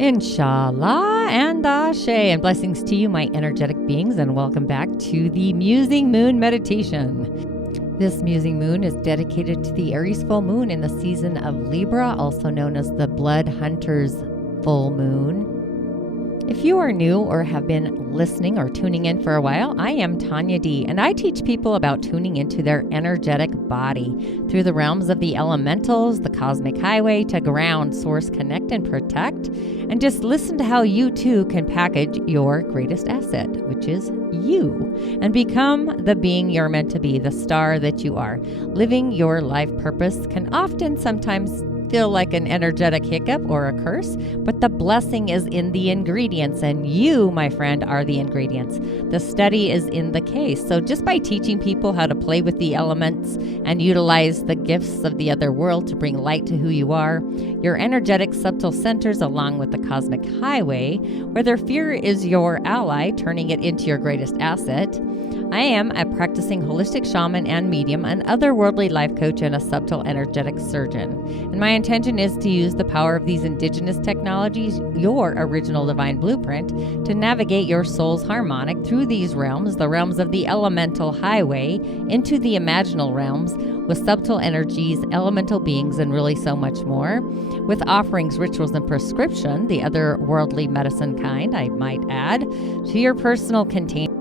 Inshallah and Ashe, and blessings to you, my energetic beings, and welcome back to the Musing Moon Meditation. This Musing Moon is dedicated to the Aries full moon in the season of Libra, also known as the Blood Hunter's full moon. If you are new or have been listening or tuning in for a while, I am Tonya D, and I teach people about tuning into their energetic body through the realms of the elementals, the cosmic highway, to ground, source, connect, and protect, and just listen to how you too can package your greatest asset, which is you, and become the being you're meant to be, the star that you are. Living your life purpose can often sometimes feel like an energetic hiccup or a curse, but the blessing is in the ingredients, and you, my friend, are the ingredients. The study is in the case. So just by teaching people how to play with the elements and utilize the gifts of the other world to bring light to who you are, your energetic subtle centers along with the cosmic highway, whether fear is your ally, turning it into your greatest asset. I am a practicing holistic shaman and medium, an otherworldly life coach, and a subtle energetic surgeon. And my intention is to use the power of these indigenous technologies, your original divine blueprint, to navigate your soul's harmonic through these realms, the realms of the elemental highway, into the imaginal realms, with subtle energies, elemental beings, and really so much more, with offerings, rituals, and prescription, the otherworldly medicine kind, I might add, to your personal container,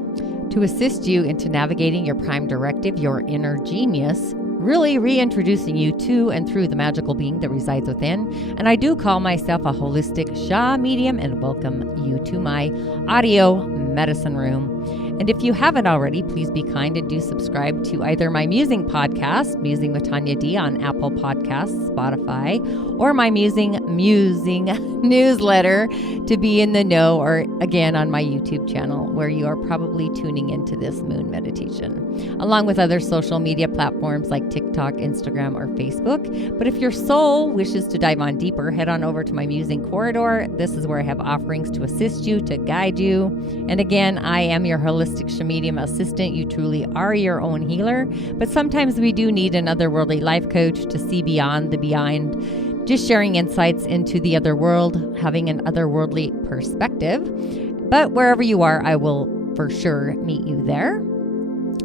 to assist you into navigating your prime directive, your inner genius, really reintroducing you to and through the magical being that resides within. And I do call myself a holistic sha'medium and welcome you to my audio medicine room. And if you haven't already, please be kind and do subscribe to either my Musing podcast, Musing with Tonya D, on Apple Podcasts, Spotify, or my Musing newsletter to be in the know, or again on my YouTube channel, where you are probably tuning into this moon meditation, along with other social media platforms like TikTok, Instagram, or Facebook. But if your soul wishes to dive on deeper, head on over to my Musing corridor. This is where I have offerings to assist you, to guide you. And again, I am your holistic sha'medium assistant. You truly are your own healer, but sometimes we do need an otherworldly life coach to see beyond the beyond, just sharing insights into the other world, having an otherworldly perspective. But wherever you are, I will for sure meet you there.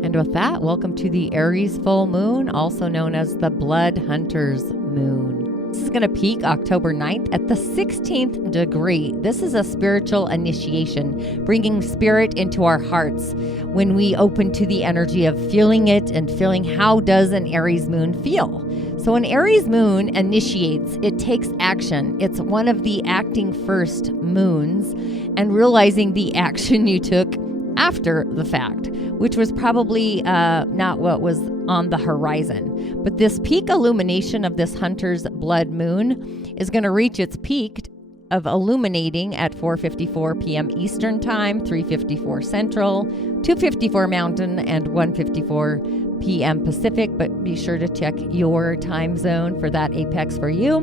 And with that, welcome to the Aries full moon, also known as the Blood Hunter's moon. This is going to peak October 9th at the 16th degree. This is a spiritual initiation, bringing spirit into our hearts when we open to the energy of feeling it and feeling how does an Aries moon feel. So an Aries moon initiates, it takes action. It's one of the acting first moons and realizing the action you took after the fact, which was probably not what was on the horizon. But this peak illumination of this hunter's blood moon is going to reach its peak of illuminating at 4:54 p.m. Eastern Time, 3:54 Central, 2:54 Mountain, and 1:54 p.m. Pacific. But be sure to check your time zone for that apex for you.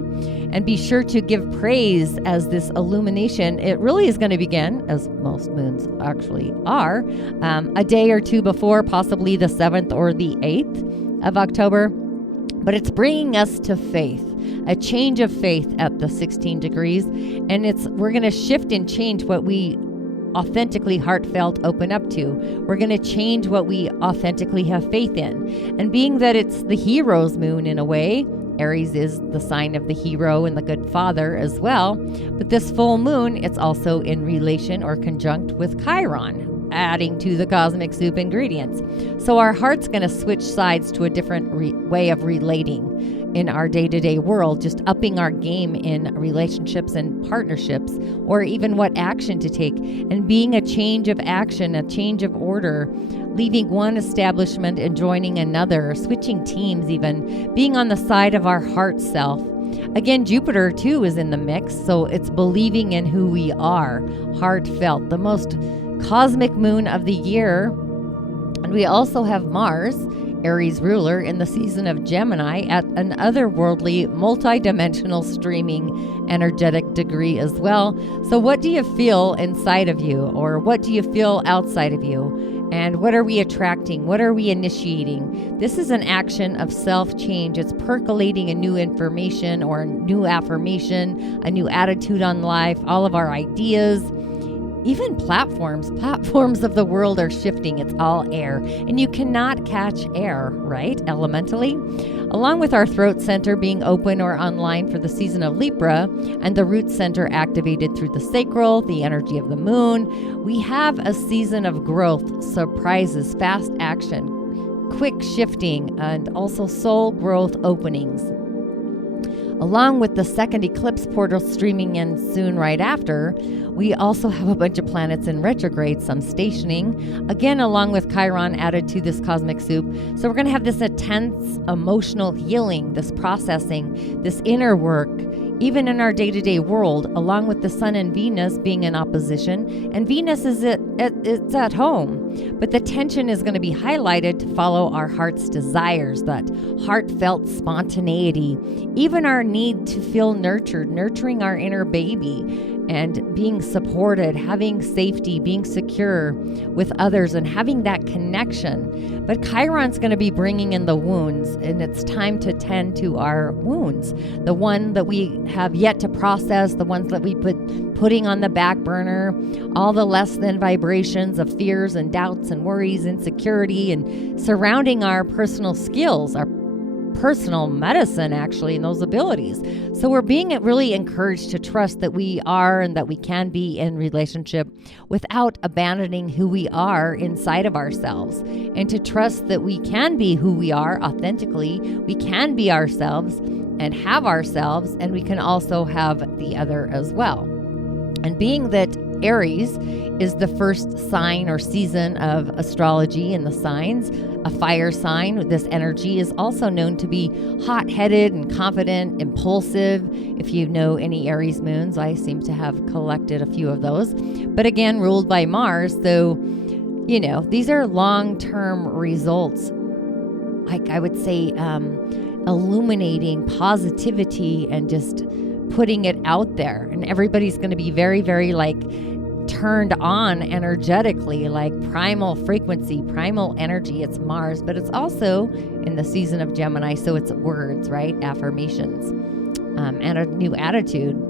And be sure to give praise as this illumination, it really is going to begin, as most moons actually are, a day or two before, possibly the 7th or the 8th of October. But it's bringing us to faith, a change of faith at the 16 degrees. And we're going to shift and change what we authentically heartfelt open up to. We're going to change what we authentically have faith in. And being that it's the hero's moon in a way, Aries is the sign of the hero and the good father as well. But this full moon, it's also in relation or conjunct with Chiron, adding to the cosmic soup ingredients. So our heart's going to switch sides to a different way of relating in our day-to-day world, just upping our game in relationships and partnerships, or even what action to take, and being a change of action, a change of order, leaving one establishment and joining another, switching teams even, being on the side of our heart self. Again, Jupiter too is in the mix, so it's believing in who we are, heartfelt, the most cosmic moon of the year. And we also have Mars, Aries ruler, in the season of Gemini at an otherworldly, multi-dimensional streaming energetic degree as well. So what do you feel inside of you, or what do you feel outside of you? And what are we attracting? What are we initiating? This is an action of self-change. It's percolating a new information or a new affirmation, a new attitude on life, all of our ideas. Even platforms of the world are shifting. It's all air. And you cannot catch air, right? Elementally. Along with our throat center being open or online for the season of Libra, and the root center activated through the sacral, the energy of the moon, we have a season of growth, surprises, fast action, quick shifting, and also soul growth openings. Along with the second eclipse portal streaming in soon right after, we also have a bunch of planets in retrograde, some stationing, again along with Chiron added to this cosmic soup. So we're going to have this intense emotional healing, this processing, this inner work, even in our day-to-day world, along with the Sun and Venus being in opposition. And Venus is it's at home. But the tension is going to be highlighted to follow our heart's desires, that heartfelt spontaneity, even our need to feel nurtured, nurturing our inner baby, and being supported, having safety, being secure with others, and having that connection. But Chiron's going to be bringing in the wounds, and it's time to tend to our wounds. The one that we have yet to process, the ones that we putting on the back burner, all the less than vibrations of fears and doubts and worries, insecurity, and surrounding our personal skills, our personal medicine, actually, and those abilities. So we're being really encouraged to trust that we are and that we can be in relationship without abandoning who we are inside of ourselves, and to trust that we can be who we are authentically. We can be ourselves and have ourselves, and we can also have the other as well. And being that Aries is the first sign or season of astrology in the signs, a fire sign, this energy is also known to be hot-headed and confident, impulsive. If you know any Aries moons, I seem to have collected a few of those. But again, ruled by Mars, so, these are long-term results. Like I would say, illuminating positivity and just putting it out there. And everybody's going to be very, very turned on energetically, like primal frequency, primal energy. It's Mars, but it's also in the season of Gemini. So it's words, right? Affirmations, and a new attitude.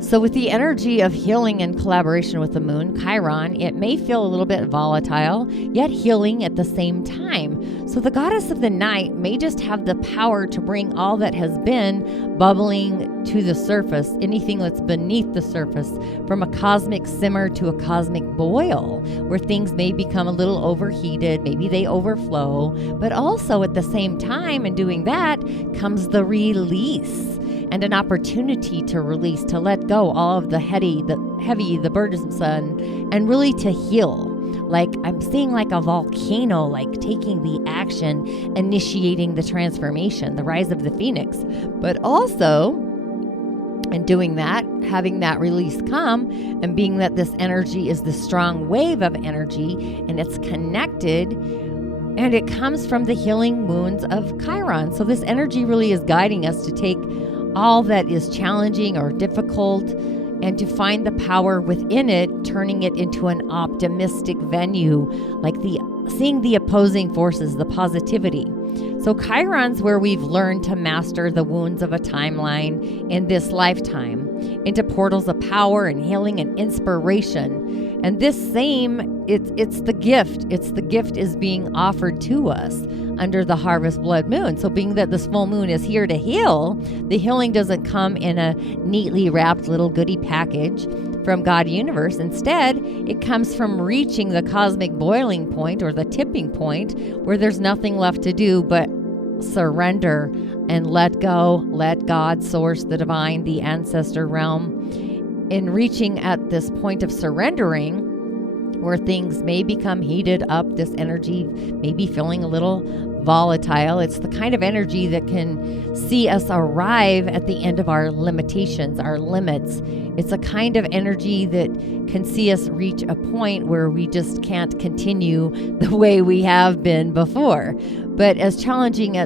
So with the energy of healing and collaboration with the moon, Chiron, it may feel a little bit volatile, yet healing at the same time. So the goddess of the night may just have the power to bring all that has been bubbling to the surface, anything that's beneath the surface, from a cosmic simmer to a cosmic boil, where things may become a little overheated, maybe they overflow, but also at the same time in doing that comes the release. And an opportunity to release, to let go all of the heavy, the burdensome, and really to heal. Like I'm seeing like a volcano, like taking the action, initiating the transformation, the rise of the phoenix. But also, in doing that, having that release come, and being that this energy is the strong wave of energy, and it's connected, and it comes from the healing wounds of Chiron. So this energy really is guiding us to take all that is challenging or difficult and to find the power within it, turning it into an optimistic venue, like seeing the opposing forces, the positivity. So Chiron's where we've learned to master the wounds of a timeline in this lifetime into portals of power and healing and inspiration. And this it's the gift. It's the gift is being offered to us under the harvest blood moon. So being that this full moon is here to heal, the healing doesn't come in a neatly wrapped little goodie package from God universe. Instead, it comes from reaching the cosmic boiling point or the tipping point where there's nothing left to do but surrender and let go, let God, source, the divine, the ancestor realm. In reaching at this point of surrendering, where things may become heated up, this energy may be feeling a little volatile. It's the kind of energy that can see us arrive at the end of our limitations, our limits. It's a kind of energy that can see us reach a point where we just can't continue the way we have been before. But as challenging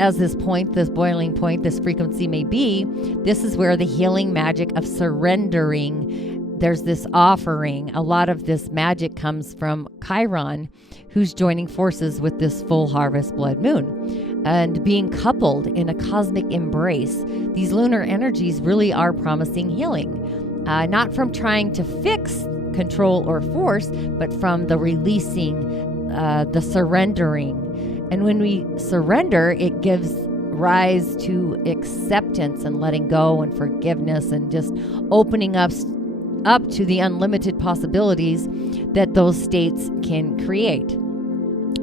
as this point, this boiling point, this frequency may be, this is where the healing magic of surrendering there's this offering. A lot of this magic comes from Chiron, who's joining forces with this full harvest blood moon and being coupled in a cosmic embrace. These lunar energies really are promising healing, not from trying to fix, control, or force, but from the releasing, the surrendering. And when we surrender, it gives rise to acceptance and letting go and forgiveness and just opening up to the unlimited possibilities that those states can create.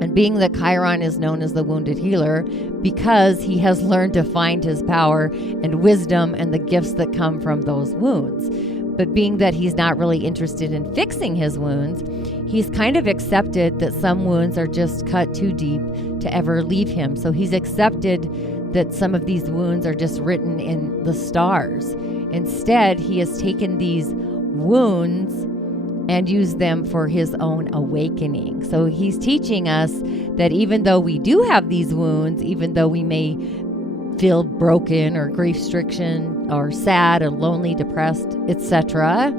And being that Chiron is known as the wounded healer because he has learned to find his power and wisdom and the gifts that come from those wounds. But being that he's not really interested in fixing his wounds, he's kind of accepted that some wounds are just cut too deep to ever leave him. So he's accepted that some of these wounds are just written in the stars. Instead, he has taken these wounds and used them for his own awakening. So he's teaching us that even though we do have these wounds, even though we may feel broken or grief-stricken or sad or lonely, depressed, etc.,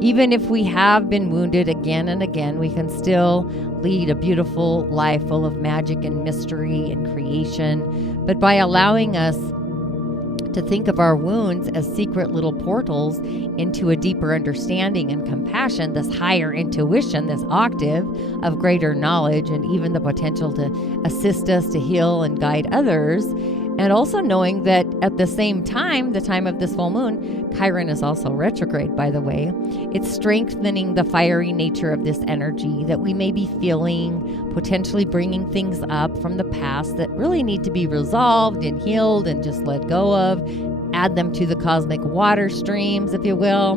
even if we have been wounded again and again, we can still lead a beautiful life full of magic and mystery and creation. But by allowing us to think of our wounds as secret little portals into a deeper understanding and compassion, this higher intuition, this octave of greater knowledge, and even the potential to assist us to heal and guide others. And also knowing that at the same time, the time of this full moon, Chiron is also retrograde, by the way. It's strengthening the fiery nature of this energy that we may be feeling, potentially bringing things up from the past that really need to be resolved and healed and just let go of. Add them to the cosmic water streams, if you will.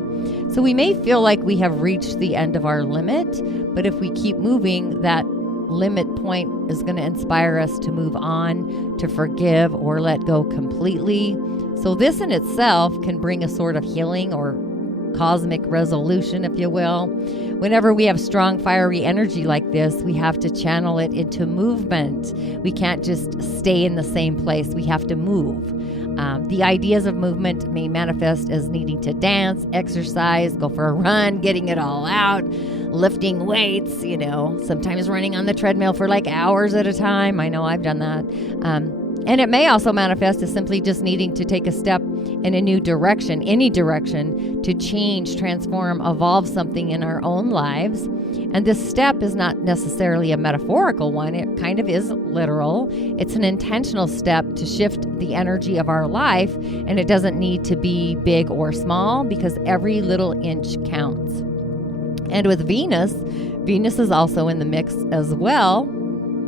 So we may feel like we have reached the end of our limit, but if we keep moving, that limit point is going to inspire us to move on, to forgive or let go completely. So this in itself can bring a sort of healing or cosmic resolution, if you will. Whenever we have strong fiery energy like this, we have to channel it into movement. We can't just stay in the same place. We have to move. The ideas of movement may manifest as needing to dance, exercise, go for a run, getting it all out, lifting weights, sometimes running on the treadmill for like hours at a time. I know I've done that. And it may also manifest as simply just needing to take a step in a new direction, any direction, to change, transform, evolve something in our own lives. And this step is not necessarily a metaphorical one. It kind of is literal. It's an intentional step to shift the energy of our life, and it doesn't need to be big or small because every little inch counts. And with Venus is also in the mix as well.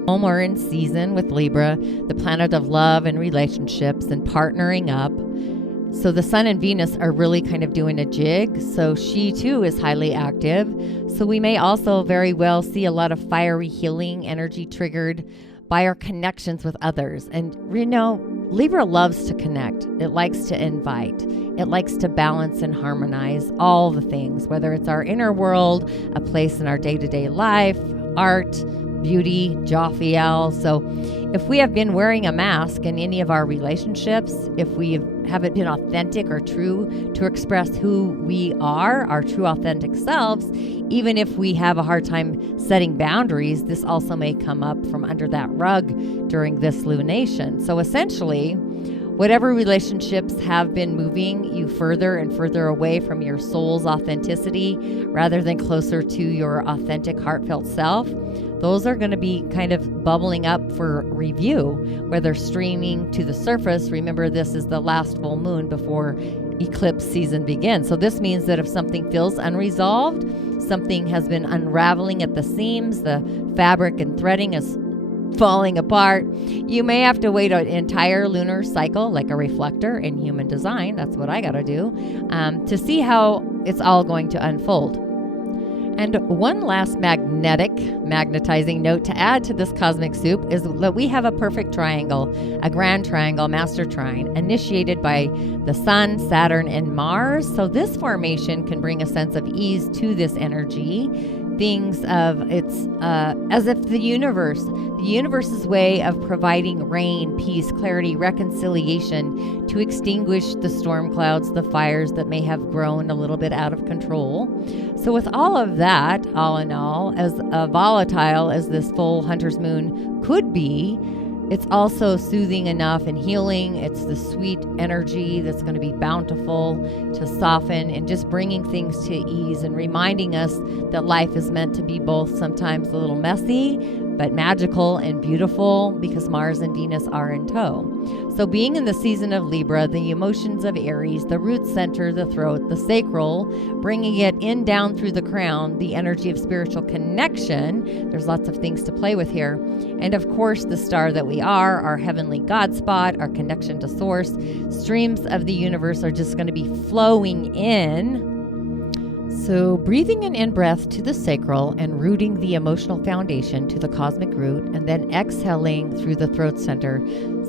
We're in season with Libra, the planet of love and relationships and partnering up. So the Sun and Venus are really kind of doing a jig. So she too is highly active. So we may also very well see a lot of fiery healing energy triggered by our connections with others. And Libra loves to connect. It likes to invite. It likes to balance and harmonize all the things, whether it's our inner world, a place in our day-to-day life, art, beauty, Jophiel. So if we have been wearing a mask in any of our relationships, if we haven't been authentic or true to express who we are, our true authentic selves, even if we have a hard time setting boundaries, this also may come up from under that rug during this lunation. So essentially, whatever relationships have been moving you further and further away from your soul's authenticity rather than closer to your authentic, heartfelt self, those are going to be kind of bubbling up for review, whether streaming to the surface. Remember, this is the last full moon before eclipse season begins. So this means that if something feels unresolved, something has been unraveling at the seams, the fabric and threading is falling apart, you may have to wait an entire lunar cycle, like a reflector in human design, that's what I got to do, to see how it's all going to unfold. And one last magnetizing note to add to this cosmic soup is that we have a perfect triangle, a grand triangle, master trine, initiated by the Sun, Saturn, and Mars. So this formation can bring a sense of ease to this energy, things of it's as if the universe's way of providing rain, peace, clarity, reconciliation to extinguish the storm clouds, the fires that may have grown a little bit out of control. So with all of that, all in all, as volatile as this full hunter's moon could be, it's also soothing enough and healing. It's the sweet energy that's going to be bountiful to soften and just bringing things to ease and reminding us that life is meant to be both sometimes a little messy, but magical and beautiful because Mars and Venus are in tow. So being in the season of Libra, the emotions of Aries, the root center, the throat, the sacral, bringing it in down through the crown, the energy of spiritual connection. There's lots of things to play with here. And of course, the star that we are, our heavenly God spot, our connection to source. Streams of the universe are just going to be flowing in. So breathing an in-breath to the sacral and rooting the emotional foundation to the cosmic root, and then exhaling through the throat center.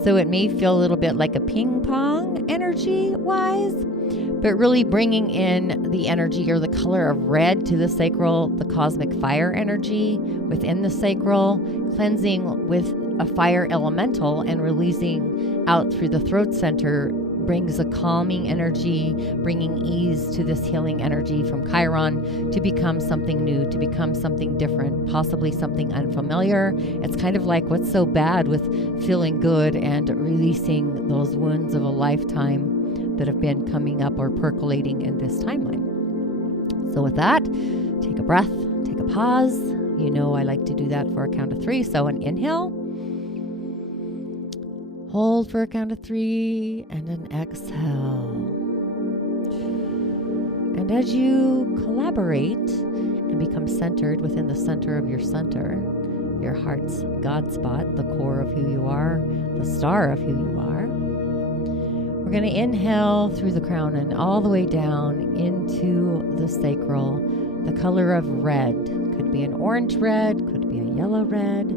So it may feel a little bit like a ping pong energy-wise, but really bringing in the energy or the color of red to the sacral, the cosmic fire energy within the sacral, cleansing with a fire elemental and releasing out through the throat center brings a calming energy, bringing ease to this healing energy from Chiron to become something new, to become something different, possibly something unfamiliar. It's kind of like what's so bad with feeling good and releasing those wounds of a lifetime that have been coming up or percolating in this timeline. So with that, take a breath, take a pause. You know I like to do that for a count of 3. So an inhale. Hold for a count of 3 and an exhale. And as you collaborate and become centered within the center of your center, your heart's God spot, the core of who you are, the star of who you are, we're going to inhale through the crown and all the way down into the sacral. The color of red could be an orange red, could be a yellow red,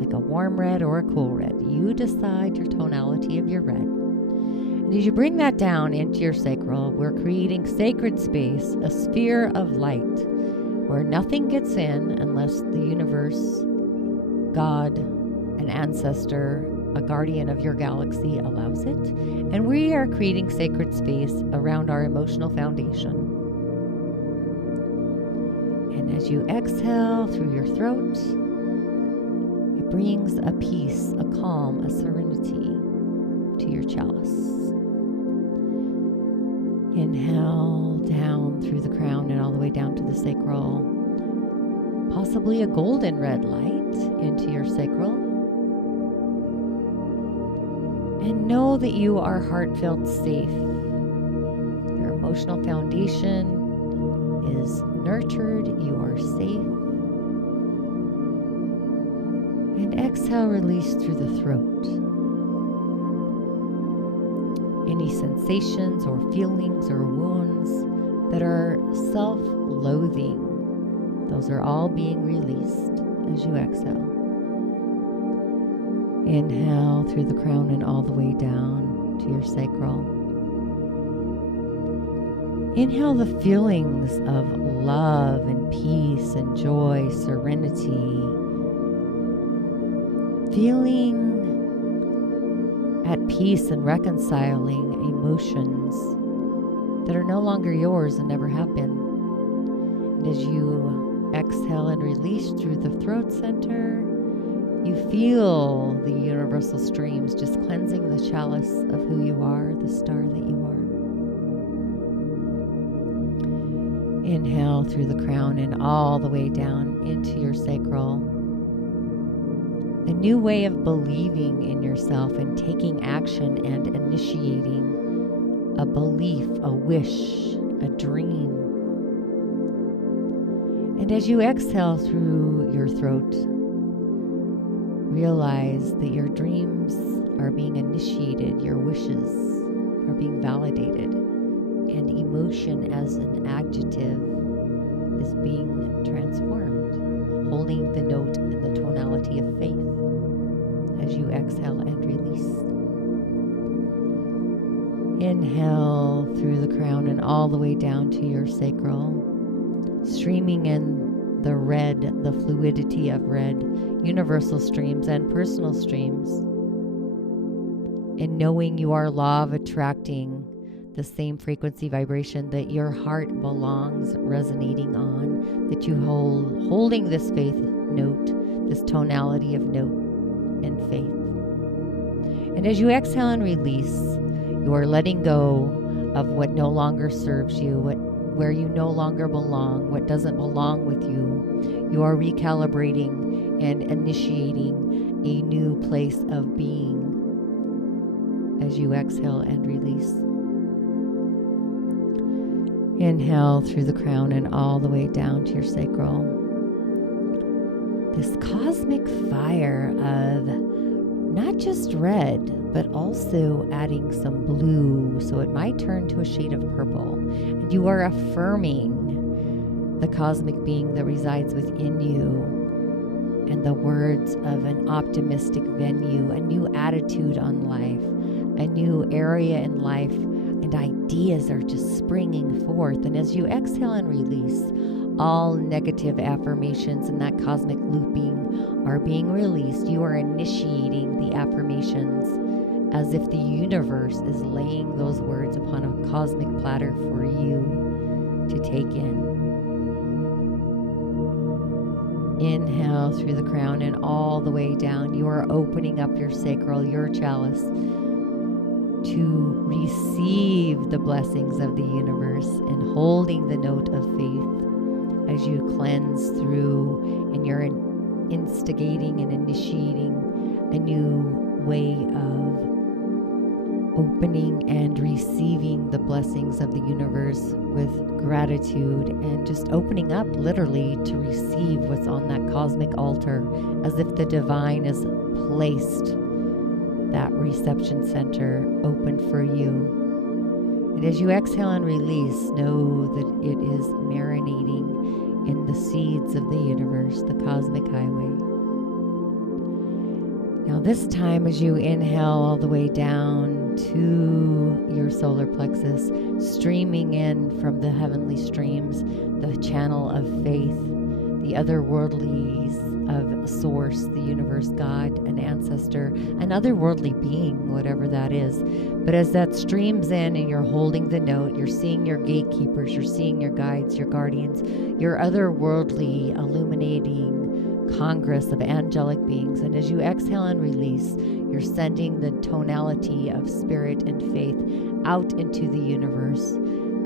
like a warm red or a cool red. You decide your tonality of your red. And as you bring that down into your sacral, we're creating sacred space, a sphere of light, where nothing gets in unless the universe, God, an ancestor, a guardian of your galaxy allows it. And we are creating sacred space around our emotional foundation. And as you exhale through your throat, brings a peace, a calm, a serenity to your chalice. Inhale down through the crown and all the way down to the sacral. Possibly a golden red light into your sacral. And know that you are heart-felt safe. Your emotional foundation is nurtured. You are safe. And exhale, release through the throat. Any sensations or feelings or wounds that are self-loathing, those are all being released as you exhale. Inhale through the crown and all the way down to your sacral. Inhale the feelings of love and peace and joy, serenity. Feeling at peace and reconciling emotions that are no longer yours and never have been. And as you exhale and release through the throat center, you feel the universal streams just cleansing the chalice of who you are, the star that you are. Inhale through the crown and all the way down into your sacral. A new way of believing in yourself and taking action and initiating a belief, a wish, a dream. And as you exhale through your throat, realize that your dreams are being initiated, your wishes are being validated, and emotion as an adjective is being transformed, holding the note in the tonality of faith as you exhale and release. Inhale through the crown and all the way down to your sacral, streaming in the red, the fluidity of red, universal streams and personal streams. And knowing you are law of attracting the same frequency vibration that your heart belongs resonating on, that you holding this faith note, this tonality of note and faith. And as you exhale and release, you are letting go of what no longer serves you, where you no longer belong, what doesn't belong with you. You are recalibrating and initiating a new place of being as you exhale and release. Inhale through the crown and all the way down to your sacral. This cosmic fire of not just red, but also adding some blue, so it might turn to a shade of purple. And you are affirming the cosmic being that resides within you and the words of an optimistic venue, a new attitude on life, a new area in life, and ideas are just springing forth. And as you exhale and release, all negative affirmations and that cosmic looping are being released. You are initiating the affirmations as if the universe is laying those words upon a cosmic platter for you to take in. Inhale through the crown and all the way down. You are opening up your sacral, your chalice, to receive the blessings of the universe and holding the note of faith as you cleanse through, and you're instigating and initiating a new way of opening and receiving the blessings of the universe with gratitude, and just opening up literally to receive what's on that cosmic altar, as if the divine has placed that reception center open for you. And as you exhale and release, know that it is marinating in the seeds of the universe, the cosmic highway. Now this time, as you inhale all the way down to your solar plexus, streaming in from the heavenly streams, the channel of faith, the otherworldlies of source, the universe, God, an ancestor, an otherworldly being, whatever that is. But as that streams in and you're holding the note, you're seeing your gatekeepers, you're seeing your guides, your guardians, your otherworldly illuminating congress of angelic beings. And as you exhale and release, you're sending the tonality of spirit and faith out into the universe,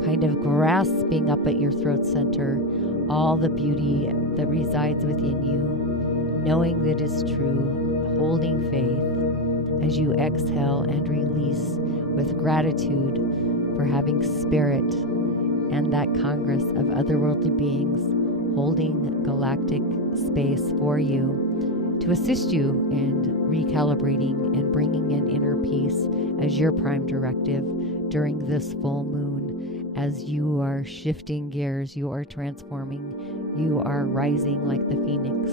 kind of grasping up at your throat center all the beauty that resides within you, knowing that it's true, holding faith as you exhale and release with gratitude for having spirit and that congress of otherworldly beings holding galactic space for you to assist you in recalibrating and bringing in inner peace as your prime directive during this full moon. As you are shifting gears, you are transforming, you are rising like the phoenix.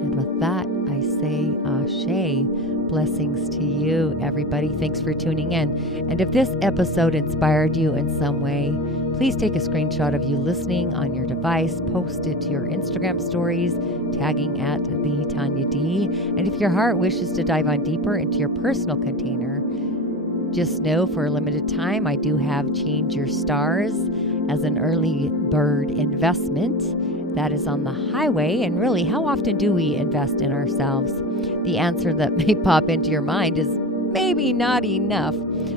And with that, I say ashe. Blessings to you, everybody. Thanks for tuning in. And if this episode inspired you in some way, please take a screenshot of you listening on your device, post it to your Instagram stories, tagging at the Tonya D. And if your heart wishes to dive on deeper into your personal container, just know for a limited time, I do have Change Your Stars as an early bird investment that is on the highway. And really, how often do we invest in ourselves? The answer that may pop into your mind is maybe not enough.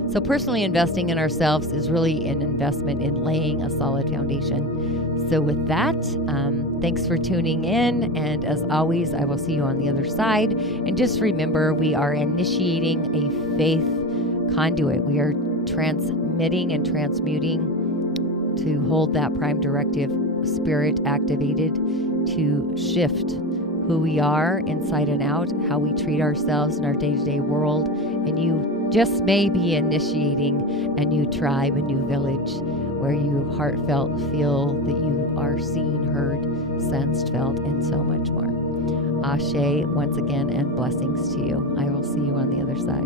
So personally investing in ourselves is really an investment in laying a solid foundation. So with that, thanks for tuning in. And as always, I will see you on the other side. And just remember, we are initiating a faith conduit. We are transmitting and transmuting to hold that prime directive spirit activated to shift who we are inside and out, how we treat ourselves in our day-to-day world. And you just may be initiating a new tribe, a new village where you heartfelt feel that you are seen, heard, sensed, felt, and so much more. Ashe once again, and blessings to you. I will see you on the other side.